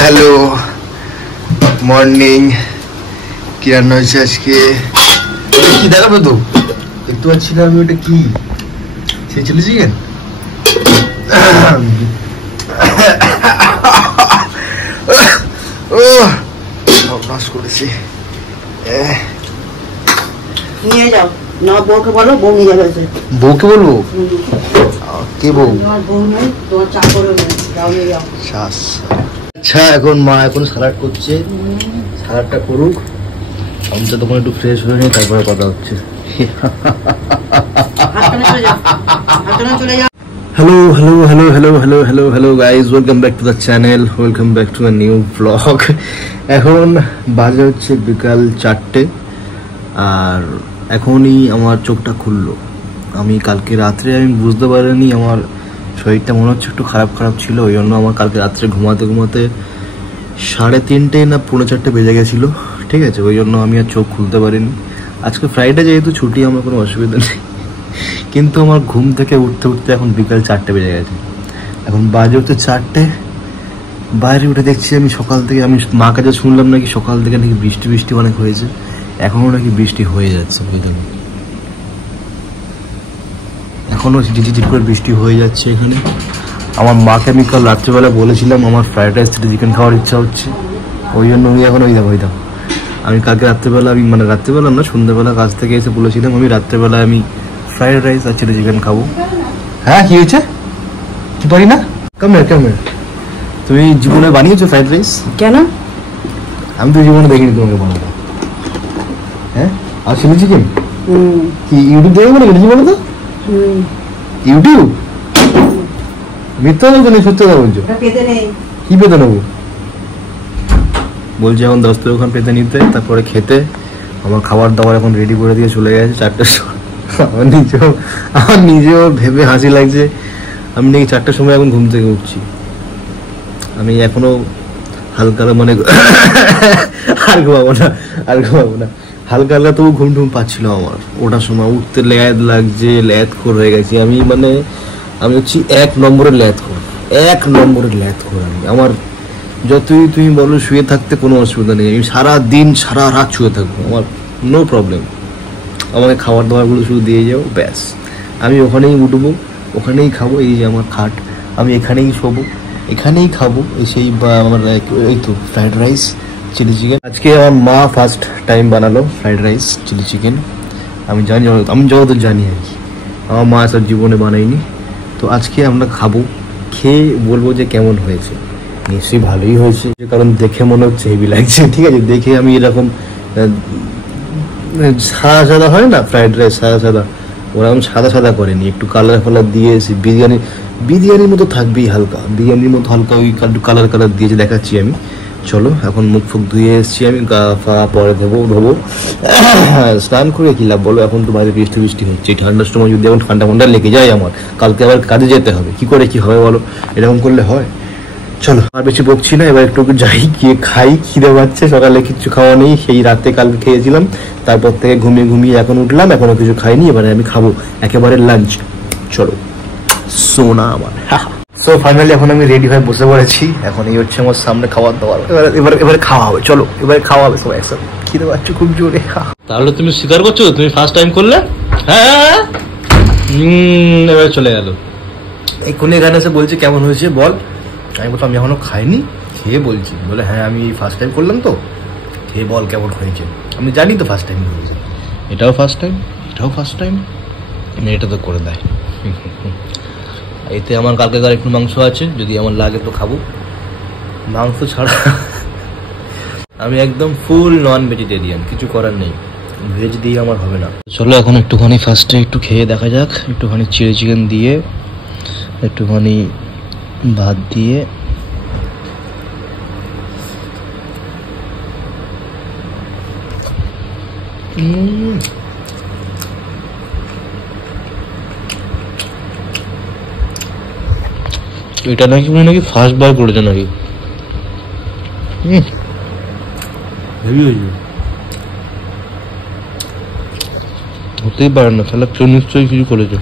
Hello morning. কি রান্না হয়েছে আজকে? কি দেখাবে তো দেখতে পাচ্ছি না আমি। ওটা কি? সেই চিলি চিকেন? নাশ করেছি। নিয়ে যাও না, বউকে বলো, বউ নিয়ে যাবে। বউকে বলবো? কে বউ? বউ নেই, তোমার চা করে যাও, নিয়ে যাও। আচ্ছা এখন মা এখন সালাড করছে, সালাডটা করুক, আমি তো তখন একটু ফ্রেশ হয়ে নিই, তারপরে কথা হচ্ছে। Hello hello hello hello hello hello hello guys, welcome back to the channel, welcome back to a new blog. এখন বাজে হচ্ছে বিকাল 4টে, আর এখনই আমার চোখটা খুললো। আমি কালকে রাত্রে আমি বুঝতে পারিনি, আমার শরীরটা মনে হচ্ছে একটু খারাপ খারাপ ছিল, ওই জন্য আমার কালকে রাত্রে ঘুমাতে ঘুমাতে 3:30 না 4:45 বেজে গেছিলো। ঠিক আছে, ওই জন্য আমি আর চোখ খুলতে পারিনি। আজকে ফ্রাইডে যেহেতু ছুটি, আমার কোনো অসুবিধা নেই, কিন্তু আমার ঘুম থেকে উঠতে উঠতে এখন বিকাল 4টে বেজে গেছে। এখন বাজে হচ্ছে 4টে, বাইরে উঠে দেখছি আমি সকাল থেকে, আমি মা কাছে শুনলাম নাকি সকাল থেকে নাকি বৃষ্টি বৃষ্টি অনেক হয়েছে, এখনও নাকি বৃষ্টি হয়ে যাচ্ছে, বুঝলেন? এখনও ঝিঝিঝিঝি করে বৃষ্টি হয়ে যাচ্ছে এখানে। আমার মাকে আমি কাল রাত্রেবেলা বলেছিলাম আমার ফ্রাইড রাইস থেকে চিকেন খাওয়ার ইচ্ছা হচ্ছে, ওই জন্য উনি এখন ওই দাম আমি কালকে রাত্রেবেলা, আমি মানে রাত্রেবেলা না সন্ধ্যাবেলা কাজ থেকে এসে বলেছিলাম আমি রাত্রেবেলা আমি ফ্রাইড রাইস আর চিলি চিকেন খাবো। হ্যাঁ কি হয়েছে? পারি না? কামের তুমি জীবনে বানিয়েছো ফ্রাইড রাইস? কেন? আমি তো জীবনে দেখিনি তোমাকে বানাবো। হ্যাঁ, আর চিলি চিকেন কি ইউটিউব দেখে বলে গেছি বলো তো? ইউটিউব? মিথ্যা বলছো না সত্যি কথা বলছো? কি পেতে নেবো বলছি? এখন 10 টাকা পেতে নিতে, তারপরে খেতে। আমার খাবার দাবার এখন রেডি করে দিয়ে চলে গেছে 4টার সময়। আমার নিজেও ভেবে হাসি লাগছে, আমি নাকি 4টার সময় এখন ঘুম থেকে উঠছি। আমি এখনো হালকা মানে আর ঘুমাবো না হালকা হালকা তবু ঘুম টুম পাচ্ছিল আমার। ওটার সময় উঠতে ল্যাদ লাগছে, ল্যাদ খোর হয়ে গেছি আমি। মানে আমি হচ্ছি 1 নম্বরের ল্যাদ খোর আমি। আমার যতই তুমি বলো শুয়ে থাকতে কোনো অসুবিধা নেই, আমি সারা দিন সারা রাত শুয়ে থাকবো, আমার নো প্রবলেম। আমাকে খাবার দাবারগুলো শুধু দিয়ে যাও, ব্যাস। আমি ওখানেই উঠবো, ওখানেই খাবো। এই যে আমার খাট, আমি এখানেই শোবো, এখানেই খাবো। সেই আমার এই তো ফ্রাইড রাইস চিলি চিকেন। আজকে আমার মা ফার্স্ট টাইম বানালো ফ্রাইড রাইস চিলি চিকেন। আমি যতদূর জানি আর কি, আমার মা সব জীবনে বানায়নি। তো আজকে আমরা খাবো, খেয়ে বলবো যে কেমন হয়েছে। নিশ্চয়ই ভালোই হয়েছে, কারণ দেখে মনে হচ্ছে হেভি লাগছে। ঠিক আছে, দেখে আমি এরকম সাদা সাদা হয় না ফ্রাইড রাইস, সাদা ওরকম সাদা করেনি, একটু কালার ফালার দিয়েছি। বিরিয়ানির মতো থাকবেই, বিরিয়ানির মতো হালকা ওই কালার দিয়েছে, দেখাচ্ছি আমি। চলো এখন মুখ ফুক ধুয়ে এসেছি আমি, গা ফা পরে ধোবো। স্নান করে কি লাভ বলো? এখন তো বাইরে বৃষ্টি হচ্ছে, ঠান্ডার সময় যদি এখন ঠান্ডা লেগে যায় আমার, কালকে আবার কাজে যেতে হবে, কি করে কি হবে বলো? এরকম করলে হয়? চলো আর বেশি বকছি না, এবার একটু যাই, গিয়ে খাই, খিদে পাচ্ছে। সকালে কিচ্ছু খাওয়া নেই, সেই রাতে কালকে খেয়েছিলাম, তারপর থেকে ঘুমিয়ে এখন উঠলাম, এখনো কিছু খাইনি। এবারে আমি খাবো একেবারে লাঞ্চ। চলো সোনা আমার। সো ফাইনালি এখন আমি রেডি হয়ে বসে পড়েছি। এখন এই হচ্ছে আমার সামনে খাবার দাবার, এবারে খাওয়া হবে। চলো এবারে খাওয়া হবে সবাই একসাথে। খিদে পাচ্ছে খুব জোরে। তাহলে তুমি স্বীকার করছো তুমি ফার্স্ট টাইম করলে? হ্যাঁ, এবারে চলে গেল। এই কোন এখানে এসে বলছে কেমন হয়েছে বল। আমি বললাম আমি এখনো খাইনি, খেয়ে বলছি। বলে হ্যাঁ আমি ফার্স্ট টাইম করলাম, তো খেয়ে বল কেমন হয়েছে। আমি জানি তো ফার্স্ট টাইম হয়েছে, এটাও ফার্স্ট টাইম, এটা তো করে দেয়। এতে আমার কালকেকার একটু মাংস আছে, যদি আমার লাগে তো খাবো। মাংস ছাড়া আমি একদম ফুল নন ভেজিটেরিয়ান, কিছু করার নেই, ভেজ দিয়ে আমার হবে না। চলো এখন একটুখানি ফার্স্টে একটু খেয়ে দেখা যাক, একটুখানি চিলি চিকেন দিয়ে, একটুখানি ভাত দিয়ে। এটা নাকি ফার্স্ট বার করেছে নাকি? হতেই পারে না, তাহলে কেউ নিশ্চয়ই কিছু করেছে।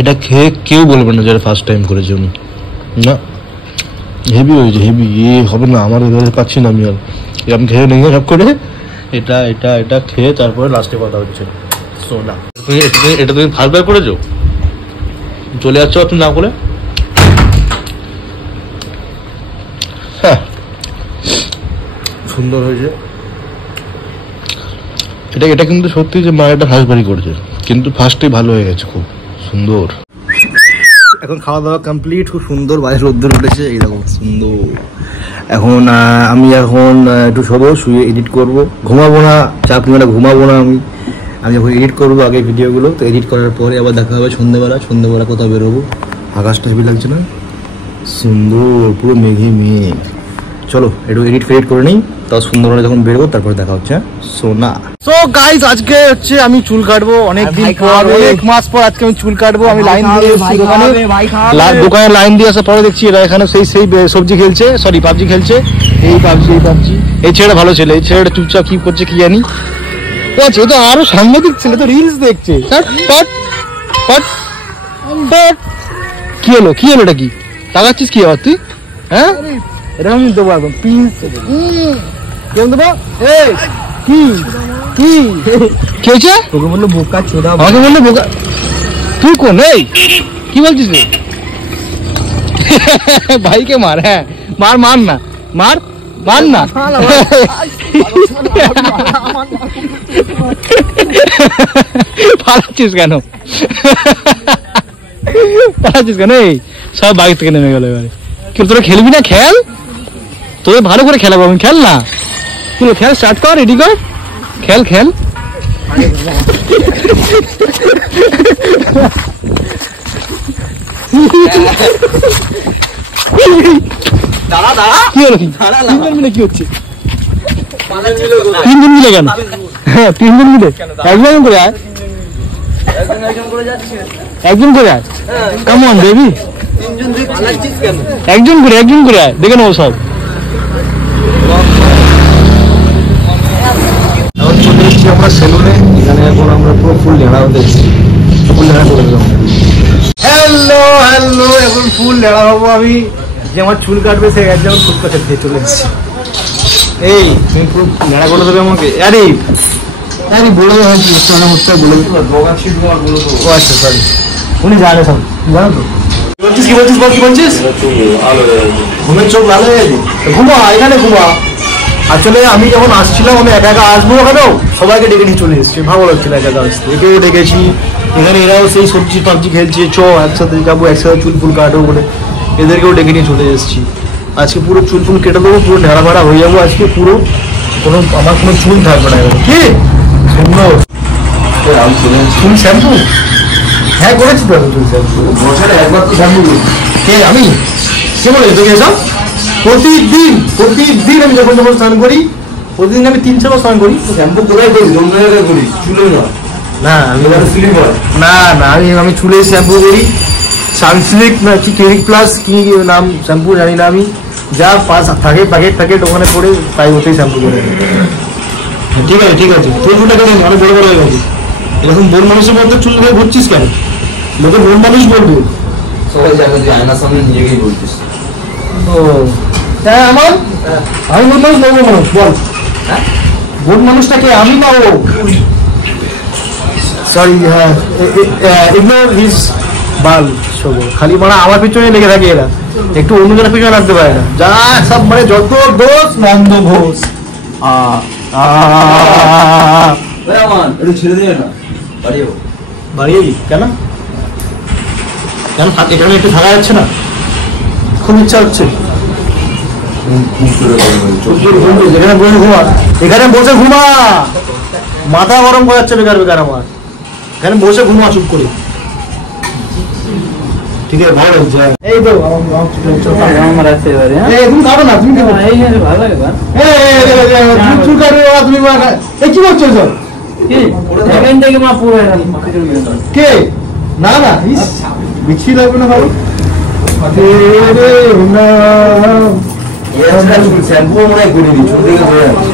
এটা খেয়ে কেউ বলবে না যে ফার্স্ট টাইম করেছে উনি, না হেভি হয়েছে, হেভি। এ হবে না, আমার এবারে পাচ্ছি না আমি আর। এরকম খেয়ে নেই সব করে, এটা এটা এটা খেয়ে তারপরে লাস্টে কথা হচ্ছে। সোনা এটা তুমি ফার্স্ট বার করেছো, চলে যাচ্ছ তুমি না করে। হ্যাঁ সুন্দর হয়েছে এটা। এটা কিন্তু সত্যি যে মা এটা ফার্স্ট বারই করেছে, কিন্তু ফার্স্টেই ভালো হয়ে গেছে, খুব সুন্দর। এখন খাওয়া দাওয়া কমপ্লিট, খুব সুন্দর বাইরে রোদ্দুর উঠেছে, এইরকম সুন্দর। এখন আমি এখন একটু শোবো, শুয়ে এডিট করব, ঘুমাবো না, 4-5 ঘন্টা ঘুমাবো না আমি এখন এডিট করবো আগে ভিডিওগুলো। তো এডিট করার পরে আবার দেখা হবে সন্ধ্যেবেলা কোথাও বেরোবো। আকাশটা হেভি লাগছে না, সুন্দর পুরো মেঘে মেঘ। চলো একটু এডিট ফেডিট করে নিই, তাও সুন্দরবনে যখন বেরোবো তারপরে দেখা হচ্ছে। সোনা সো গাইস, আজকে হচ্ছে আমি চুল কাটবো, অনেক মাস পর আজকে আমি চুল কাটবো। আমি লাইন দিয়ে এসেছি দোকানে লাইন দিয়ে আসার পরে দেখছি এরা এখানে সেই সবজি খেলছে, সরি পাবজি খেলছে। এই পাবজি এই ছেলেটা ভালো ছেলে, এই ছেলেটা চুপচাপ কি করছে কি জানি। আচ্ছা এটা আরো সাংঘাতিক ছেলে, তো রিলস দেখছে। কি হলো এটা কি তাকাচ্ছিস কি আবার তুই? হ্যাঁ এরকম দেবো একদম পিস কেমন দেবো। কি হয়েছে? তোকে বললো বোকা ছোড়া, আমাকে বললো বোকা। তুই কোন? এই কি বলছিস রে? ভাইকে মার, হ্যাঁ মার না, মার না। পালাচ্ছিস কেন? এই সব বাইক থেকে নেমে গেল। এবারে কিন্তু তোরা খেলবি না? খেল, তোদের ভালো করে খেলাবো আমি, খেল না। তুই খেল, স্টার্ট কর, রেডি কর, খেল। কি হলো? 3 মিলে কি হচ্ছে? 3 মিলে কেন? হ্যাঁ 3 মিলে একজন করে আয়, একজন করে আয়। কেমন বেবি? একজন করে আয়, দেখে নেবো সব। এখন চলে এসেছি আমরা সেলুনে, এখানে এখন আমরা পুরো ফুল লেড়া হতে এসেছি, ফুল লেড়া করে দেবো। হ্যালো এখন ফুল লেড়া হবো আমি। যে আমার চুল কাটবে সে একজন ফুল কাটতে চলে এসেছি। এই তুমি পুরো লেড়া করে দেবে আমাকে। আরে বলে দেবো, বলে দেবো। ও আচ্ছা সরি, উনি জানে সব, জানো তো। কি বলছিস? ঘুমের চোখ ভালো হয়ে গেছে, ঘুমা এখানে ঘুমা। আসলে আমি যখন আসছিলাম, আমি একা আসবো কেন, সবাইকে ডেকে নিয়ে চলে এসেছি, ভালো লাগছিল একা আসতে। একেও ডেকেছি, এখানে এরাও সেই সবজি পাবজি খেলছে, একসাথে যাবো, একসাথে চুল ফুল কাটবো বলে এদেরকেও ডেকে নিয়ে চলে এসেছি। আজকে পুরো চুল ফুল কেটে দেবো, পুরো ন্যাড়া ভাড়া হয়ে যাবো আজকে পুরো, আমার কোনো চুল থাকবে না। কি সুন্দর চুল শ্যাম্পু? হ্যাঁ করেছি তো চুল শ্যাম্পু, বছরে একবার তো শ্যাম্পু। কে আমি? কে বলে তোকে এসব? প্রতিদিন আমি যখন স্নান করি, প্রতিদিন আমি 3-4 বার স্নান করি। শ্যাম্পু কোথায় করি? করি চুলে না, আমি চুলে শ্যাম্পু করি, সানসিল্ক না কি ক্লিনিক প্লাস কি নাম শ্যাম্পু জানি না আমি, যা পাস থাকে প্যাকেট ওখানে পড়ে তাই ওতেই শ্যাম্পু করে। ঠিক আছে তোর চুলটা কেন অনেক বড় হয়ে গেছে, এরকম বোন মানুষের মধ্যে চুল ধরে ঘুরছিস কেন? লোকে বোন মানুষ বলবে, সবাই জানে যে আয়নার সামনে নিজেকেই বলছিস। ও হ্যাঁ আমার, আমি বোন মানুষ বল। বোন মানুষটাকে আমি না ও? সরি, হ্যাঁ ইগনোর হিজ বাল। খালি মানে আমার পিছনে লেগে থাকে এরা, একটু অন্যজনের পিছনে রাখতে পারে না, যা সব মানে যত দোষ নন্দ ঘোষ। ছেড়ে দিয়ে না বাড়িয়ে কেন এখানে একটু থাকা যাচ্ছে না? খুব ইচ্ছা হচ্ছে, যেখানে বসে ঘুমা, এখানে বসে ঘুমা, মাথা গরম করা যাচ্ছে বেকার আমার। এখানে বসে ঘুমা চুপ করে, ঠিক আছে? ভালো লাগছে। এই তো আমার আছে এবারে, তুমি কাটো না, তুমি ভালো লাগে চুল কাটবে তুমি। এই কি করছো সব? কে? না বিচ্ছি লাগবে না, ভালো শ্যাম্পু মনে হয় করিনি, চুল থেকে হয়ে যাচ্ছে।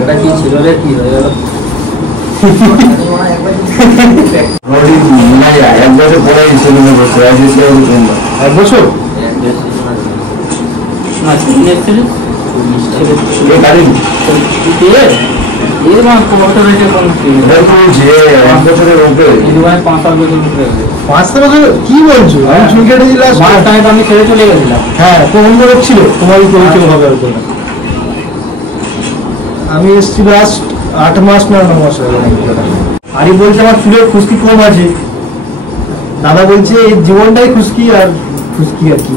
এটা কি ছিল রে? কি হয়ে গেল? এক বছর পরে সেলুনে বসে এক বছর কি বলছো? আমি চুল কেটে দিলাম, আমি ছেড়ে চলে গেছিলাম। হ্যাঁ, কোন লোক ছিল তোমারই পরিচয় হবে ওরকম। আমি এসেছি লাস্ট 8 মাস না 9 মাস হয়ে গেল। আরে বলছে আমার চুলের খুশকি কম আছে, দাদা বলছে এই জীবনটাই খুশকি আর খুশকি আর কি।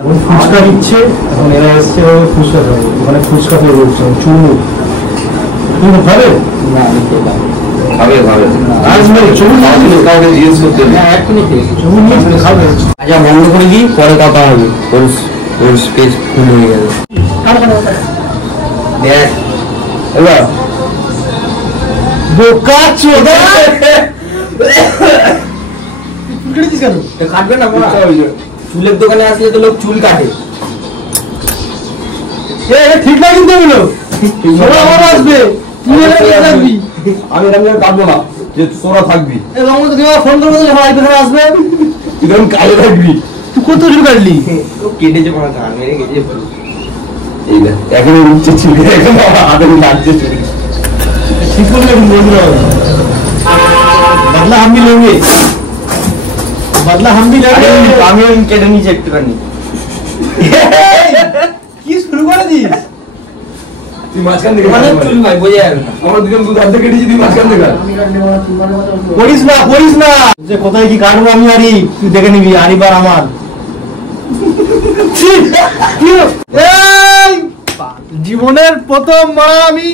এখন ফুচকা দিচ্ছে, এখন এরা এসছে ফুচকা খাবে, ওখানে ফুচকা পেয়ে বলছে চুল তুমি খাবে না? খাবে খাবে কাউকে জিজ্ঞেস করতে খাবে। আচ্ছা বন্ধ করে দিই, পরে কথা হবে। ওর স্পেস ফুল হয়ে গেল। কাটবে না, চুলের দোকানে আসলে তো লোক চুল কাটে। ঠিক না কিন্তু আসবে, আমি কাটবো না, যে তোরা থাকবি ফোন করবো আসবে, তুই কালে থাকবি। তুই কত চুল কাটলি? কেটেছে এখন উঠছে চুল, লাগছে চুল। ঠিক করলে বদলা हम भी लेंगे, बदला हम भी लेंगे। আমি কেটে নিয়েছি একটুখানি। কি শুরু করে দিস তুই? মাঝখান থেকে মানে চুল নাই বোঝা যাবে না। আমার দুজন দুধ হাতে কেটেছি, তুই মাঝখান থেকে করিস না যে কোথায় কি কাটবো আমি। আরি তুই দেখে নিবি, আরিবার আমার জীবনের প্রথম মারা আমি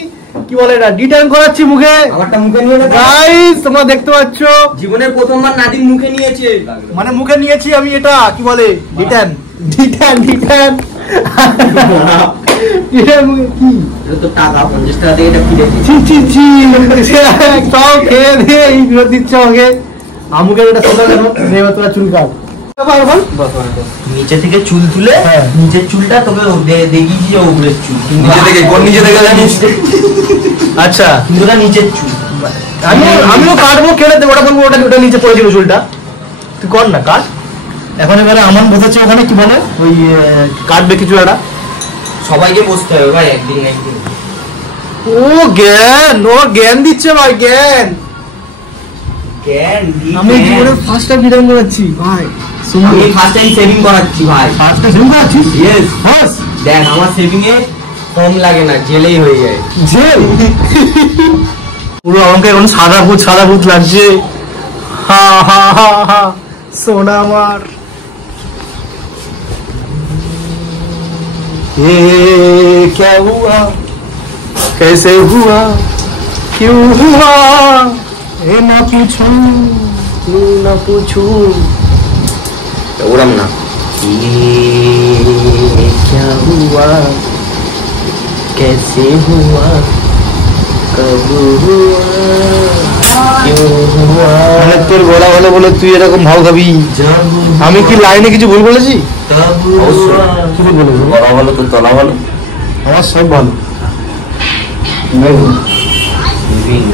কি বলে এটা ডিটার্ন করাচ্ছি মুখে। আমারটা মুখে নিয়ে না গাইস, তোমরা দেখতে পাচ্ছ জীবনের প্রথমবার নাদিম মুখে নিয়েছে, মানে মুখে নিয়েছি আমি। এটা কি বলে ডিটার্ন ডিটার্ন মুখে কি? এটা তো টাকা 50 টাকা দিয়ে এটা কিনে দিচ্ছি। সব খেয়ে দিয়ে এই বিরোধ দিচ্ছে আমাকে। আমুকে এটা সোজা কেন দেবে তোরা চুল কাট। নিচে থেকে চুল তুলে নিচের চুলটা তোকে দেখিয়েছি যে উপরের চুল। নিচে থেকে কোন নিচে থেকে জানিস? আচ্ছা, কিন্তু ওটা নিচের চুল। আমিও কাটবো, কেটে দেবো। ওটা বলবো ওটা নিচে পড়েছিল চুলটা। তুই কর না, কাট এখন। এবারে আমার বোঝাচ্ছে ওখানে কি বলে ওই কাটবে কিছু একটা, সবাইকে বসতে হবে ভাই একদিন না একদিন। ও জ্ঞান দিচ্ছে ভাই, জ্ঞান। আমি জীবনে ফার্স্ট টাইম রিটার্ন করাচ্ছি ভাই। আমি ফার্স্ট টাইম সেভিং করাচ্ছি ভাই। ফার্স্ট টাইম সেভিং করাচ্ছিস? Yes first. দেখ আমার সেভিং এ কম লাগে না, জেলেই হয়ে যায়। জেল পুরো আমাকে এখন সাদা ভূত লাগছে। হা হা হা হা সোনা আমার। ये क्या हुआ, कैसे हुआ, क्यों हुआ, ये ना पूछूं ना पूछूं। उड़म ना। ये क्या हुआ, कैसे हुआ, कब हुआ, क्यों हुआ। মানে তোর গলা বলে বলে তুই এরকম ভাব খাবি? আমি কি লাইনে কিছু ভুল বলেছি? গলা ভালো, তোর তলা ভালো, আমার সব ভালো।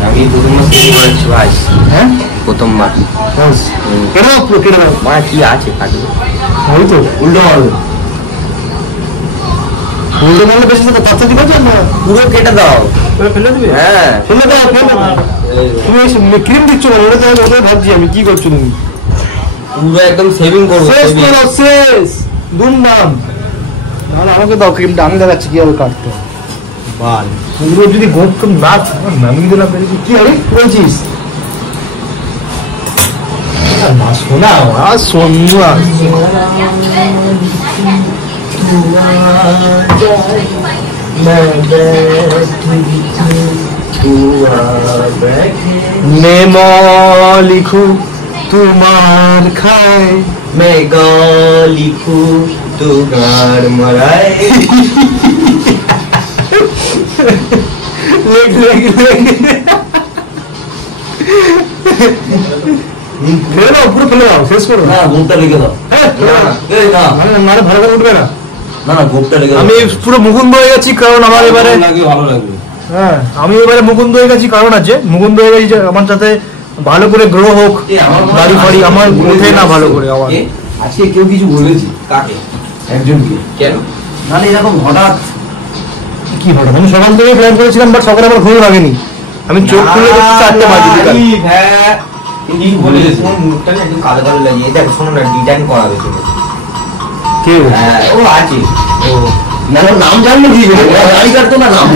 আমি প্রথমবার করেছি ভাই। হ্যাঁ প্রথমবার। মা কি আছে কাটবে ওই তো উল্টো মারবে। উল্টো মারলে বেশি পাত্তা দিবে না, পুরো কেটে দাও, ফেলে দিবে। হ্যাঁ ফেলে দাও। তুমি ক্রিম দিচ্ছ না, ওটা ভাবছি আমি কি করছো তুমি। পুরো একদম সেভিং করবো, শেষ দুমদাম। তাহলে আমাকে দাও ক্রিমটা, আমি দেখাচ্ছি কিভাবে কাটতে। বাল পুরো যদি গোপ না নামিয়ে দিলাম কি হবে বলছিস? শোনা শোনা मैं लिखूं तुम्हार खाए, मैं गा लिखूं तू गाड़ मराए। ফেলে দাও, পুরো ফেলে দাও, শেষ করো না। গোপটা লিখে দাও। মানে ভালো করে উঠবে না। না গোপটা লিখে দাও। আমি পুরো মুকুন্দ হয়ে যাচ্ছি, কারণ আমার এবারে ভালো লাগবে। হ্যাঁ আমি এবারে মুকুন্দ হয়ে গেছি, কারণ আছে মুকুন্দ হয়ে গেছি যে আমার সাথে ভালো করে গ্রো হোক, বাড়ি ফাড়ি আমার ওঠে না ভালো করে। আমার আজকে কেউ কিছু বলেছে কাকে? একজনকে। কেন? মানে এরকম হঠাৎ কি হঠাৎ? আমি সকাল থেকে প্ল্যান করেছিলাম, বাট সকালে আমার ঘুম লাগেনি। আমি চোখ খুলে দেখছি 4টে বাজে বিকাল। মুখটা না একটু কালো কালো লাগিয়ে দেখ, শোনো না, ডিজাইন করাবে তোকে। কে ও আছে। ও না নাম জানলে কি গাড়ি কাটতো না, নাম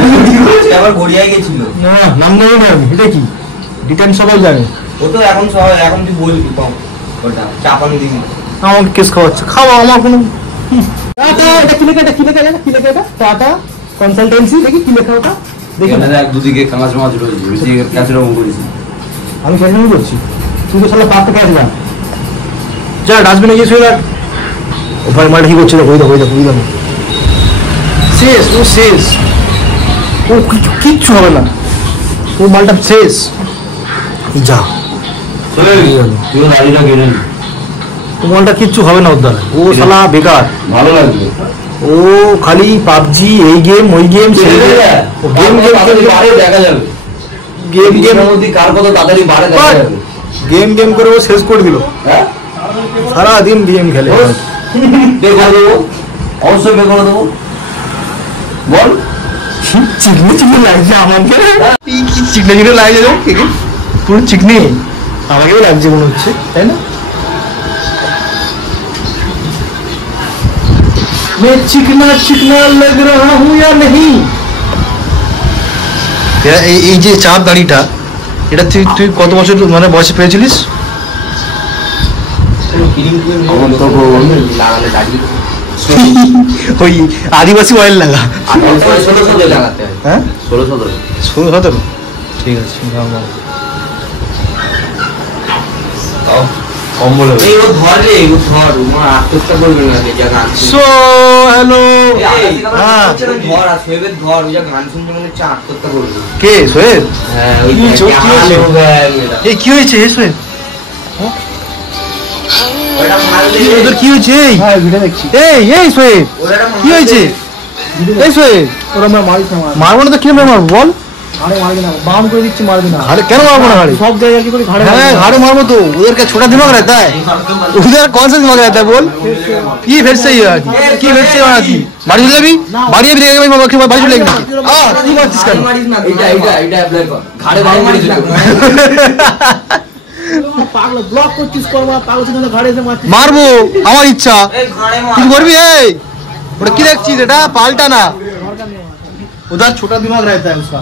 আবার গড়িয়ায় গেছিল। না নাম নেই না, আমি এটা কি ডিটেন সবাই জানে। ও তো এখন সবাই, এখন তুই বলবি কম ওটা চাপান দিবি। আমাকে কেস খাওয়াচ্ছে, খাওয়া আমার কোনো টাটা। এটা কি লেখা? এটা কি লেখা? কি লেখা এটা? Tata consultancy. দেখি কি লেখা ওটা, দেখি না। এক দুদিকে কাঁচ মাছ রয়েছে, বেশি কাছে রকম করেছি। আমি কেন করছি? তুই তো শালা পাতে কাজ না। যা ডাস্টবিনে গিয়ে শুয়ে রাখ। ও ভাই মালটা কি করছে? ওই দেখো ওই দেখো ওই দেখো, শেষ। ও শেষ, ও কিচ্ছু হবে না, ও মালটা শেষ। যা চলে গেল পুরো দাড়িটা কেটে নি। ও মালটা কিচ্ছু হবে না ওর দ্বারা। ও শালা বেকার। ভালো লাগবে। ও খালি পাবজি, এই গেম ওই গেম, ও গেম গেম দেখা যাবে। গেম গেম মধ্যে কার কত তাড়াতাড়ি বাড়ে দেখা যাবে। গেম গেম করে ও শেষ করে দিল। হ্যাঁ সারাদিন গেম খেলে। বের করে দেবো, অবশ্যই বের করে দেবো। বল চিকনি চিকনি লাগছে আমাকে, কি চিকনি চিকনি লাগছে রে? পুরো চিকনি আমাকেও লাগছে মনে হচ্ছে, তাই না? मैं चिकना चिकना लग रहा हूँ या नहीं? এই যে চাপ দাড়িটা, এটা তুই তুই কত বছর মানে বয়সে পেয়েছিলিস? লাগালে দাঁড়িয়ে ওই আদিবাসী অয়েল লাগা। 16 লাগাতে হয়। হ্যাঁ 16-17 ঠিক আছে। কম বলে এই ও ধর রে, ও ধর, ও আত্মহত্যা করবে না যে জায়গা। So hello. হ্যাঁ ধর, আর সোয়েবের ধর, ওই গান শুনতে মনে হচ্ছে আত্মহত্যা করবে। কে সোহেব? হ্যাঁ ওই এই কি হয়েছে? এই সোহেব ওটা মারলে ওদের কি হয়েছে? এই এই সোহেব কি হয়েছে? এই সোহেব ওরা মারবো না তো কি মারবো বল? বাম করে দিচ্ছি, মারবি না। ঘাড়ে কেন মারবো না? ঘাড়ে সব জায়গায় কি করে ঘাড়ে? হ্যাঁ ঘাড়ে মারবো তো। ওদেরকে ছোটা দিমাগ रहता है, उधर कौन सा दिमाग रहता है बोल? কি फिर से কি फिर से কি বাড়ি চলে যাবি? বাড়ি যাবি রেগে বাড়ি চলে যাবি? কি মারছিস কেন? এটা অ্যাপ্লাই কর, ঘাড়ে বাড়ি মারিস না। পাগল ব্লক করছিস, করবা পাগল থেকে ঘাড়ে এসে মারছিস। মারবো আমার ইচ্ছা, তুই করবি? এই ওটা কি দেখছিস? এটা পাল্টা না, उधर छोटा दिमाग रहता है उसका,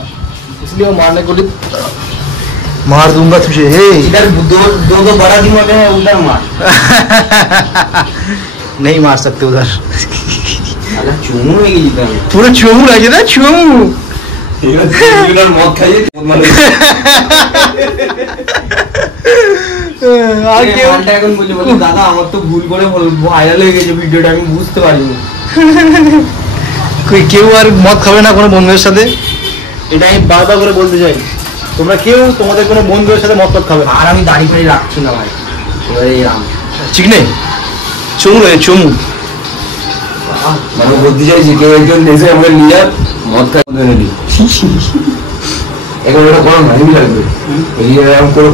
इसलिए वो मारने को मार दूंगा तुझे। हे इधर दो बड़ा दिमाग है, उधर मार। नहीं मार सकते उधर। अरे चुमू है कि इधर पूरा चुमू लगे ना, चुमू इधर मौत खाइए মানে আর কেউ মানটা এখন বলি দাদা আমার তো ভুল করে ভাইরাল হয়ে গেছে ভিডিওটা, আমি বুঝতে পারিনি। কেউ আর মদ খাবে না কোনো বন্ধুদের সাথে, এটা আমি বারবার করে বলতে চাই। তোমরা কেউ তোমাদের কোনো বন্ধুদের সাথে মদ খাবে না। আর আমি দাড়ি ফাড়ি রাখছি না ভাই, এবারে চিকনে চমু রে চমু। মানে বলতে চাইছি কেউ একজন এসে আমরা নিয়ে মদ খাই নিলি এখন ওটা কোনো ভাই লাগবে এই এরকম করে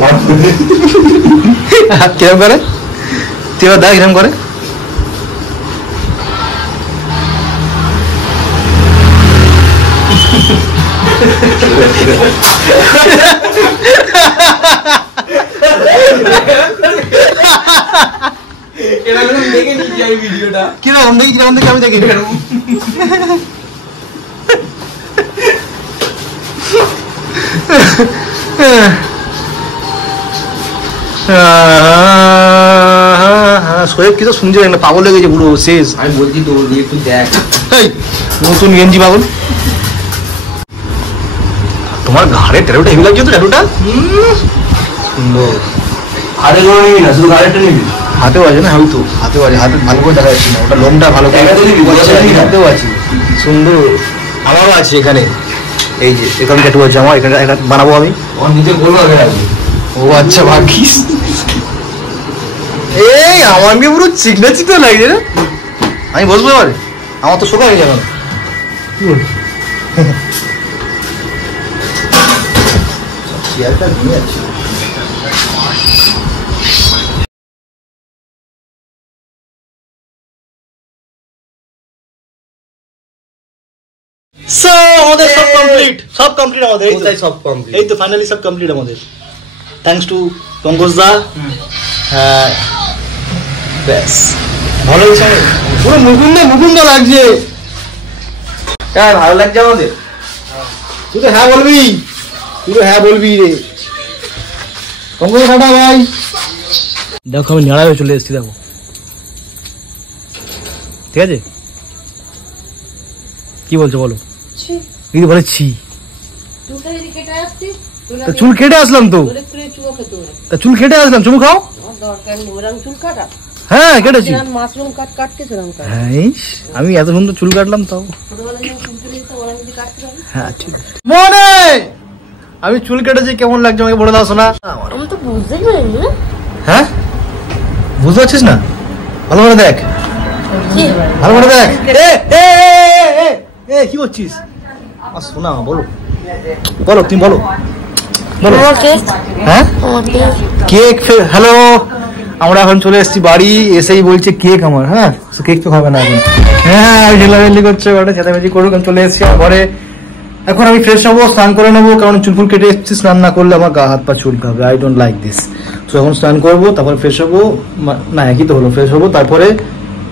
কিরম করে? তুই এবার দেখ কিরম করে। দেখে নিচ্ছি আমি ভিডিওটা, কিরকম দেখি আমি দেখি। সোহেব কি তো শুনছে না, পাগল হয়ে গেছে পুরো শেষ। আমি বলছি তোর একটু দেখ নতুন গেঞ্জি পাগল। তোমার ঘাড়ে ট্যাটুটা হেভি লাগছে তো, ট্যাটুটা সুন্দর। হাতে করে নিবি না, শুধু গাড়িটা নিবি। হাতেও আছে না, হয়তো হাতেও আছে, হাতে ভালো করে দেখা যাচ্ছে না, ওটা লোমটা ভালো করে। হাতেও আছে সুন্দর, আমারও আছে এখানে। এই যে এখানে ট্যাটু আছে আমার, এখানে বানাবো আমি। ওর নিচে বলবো আগে রাখবি। ও আচ্ছা ভাগ্যিস। এই আমাকে পুরো চিকনা চিকনা লাগছে রে। আমি বসবো এবারে, আমার তো শোকা হয়ে যাবে। কি বল চেয়ারটা নিয়ে যাচ্ছি। সো আমাদের সব কমপ্লিট আমাদের, কোথায় সব কমপ্লিট? এই তো ফাইনালি সব কমপ্লিট আমাদের, থ্যাঙ্কস টু পঙ্কজ দা। হ্যাঁ ব্যাস ভালো হয়েছে, পুরো মুকুন্দ লাগছে। হ্যাঁ ভালো লাগছে আমাদের। তুই তো হ্যাঁ বলবি রে পঙ্কজ টাটা ভাই। দেখো আমি নেড়া হয়ে চলে এসেছি, দেখো ঠিক আছে, কি বলছো বলো? দিদি বলে ছি, চুল কেটে আসলাম তো, চুল কেটে আসলাম, চুমু খাও। হ্যাঁ কেটেছি, হ্যাঁ আমি এত সুন্দর চুল কাটলাম তাও। হ্যাঁ ঠিক আছে মনে, আমি চুল কেটেছি, কেমন লাগছে আমাকে বলে দাও শোনা। হ্যাঁ বুঝতে পারছিস না? ভালো করে দেখ, ভালো করে দেখ। কি করছিস? শোনা বলো বলো, তুমি বলো বলো। হ্যাঁ কেক, হ্যালো আমরা এখন চলে এসেছি বাড়ি, এসেই বলছে কেক আমার। হ্যাঁ কেক তো খাবে না এখন। হ্যাঁ ঝেলামেলি করছে, ওটা চেঁচামেচি করুক। আমি চলে এসেছি ঘরে, এখন আমি ফ্রেশ হবো, স্নান করে নেবো, কারণ চুলফুল কেটে এসেছি, স্নান না করলে আমার গা হাত পা চুলকাবে, আই ডোন্ট লাইক দিস। তো এখন স্নান করবো, তারপরে ফ্রেশ হবো, না একই তো হলো, ফ্রেশ হবো, তারপরে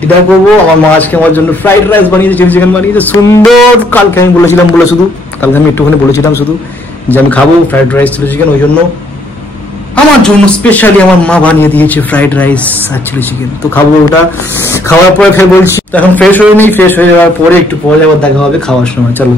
ডিনার করবো। আমার মা আজকে আমার জন্য ফ্রাইড রাইস বানিয়েছে, চিলি চিকেন বানিয়েছে সুন্দর। কালকে আমি বলেছিলাম, কালকে আমি একটুখানি বলেছিলাম শুধু যে আমি খাবো ফ্রাইড রাইস চিলি চিকেন, ওই জন্য আমার জন্য স্পেশালি আমার মা বানিয়ে দিয়েছে ফ্রাইড রাইস আর চিলি চিকেন। তো খাবো, ওটা খাওয়ার পরে ফের বলছি। এখন ফ্রেশ হয়ে নেই, ফ্রেশ হয়ে যাওয়ার পরে একটু পরে আবার দেখা হবে খাওয়ার সময়। চলো।